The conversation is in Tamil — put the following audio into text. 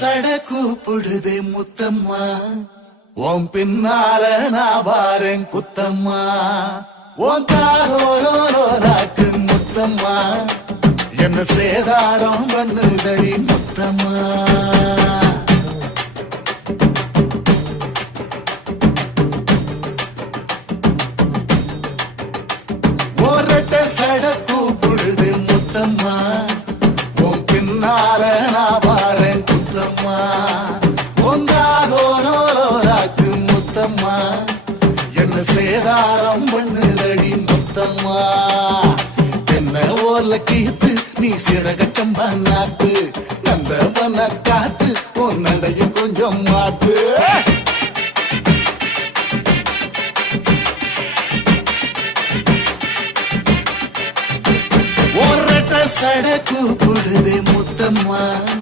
சட கூப்பிடுது முத்தம்மா. உன் பின்னால நான் வாரேன் குத்தம்மா. உன் தாரோராக்கு முத்தம்மா. என்ன சேதாரம் பண்ணுதடி முத்தம்மா. சட கூப்பிடு சேதாரம் பண்ணுதடி முத்தம்மா. என்ன ஓர்ல கீத்து நீ சிறக சம்பா நாத்து. நந்தவன காத்து உன் கொஞ்சம் மாத்து. சட கூப்பிடுதே முத்தம்மா.